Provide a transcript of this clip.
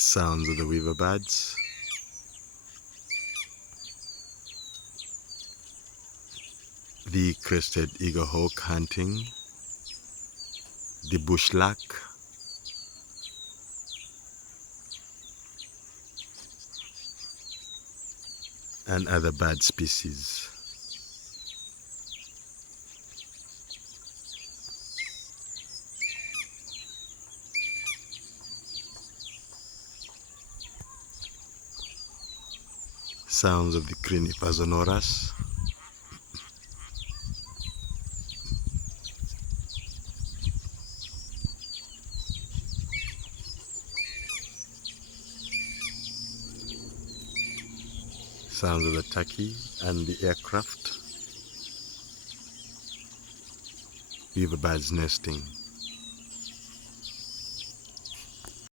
Sounds of the weaver birds. The crested eaglehawk hunting. The bush lark. And other bird species. Sounds of the criniferzonurus. Sounds of the turkey and the aircraft. Weaver birds nesting.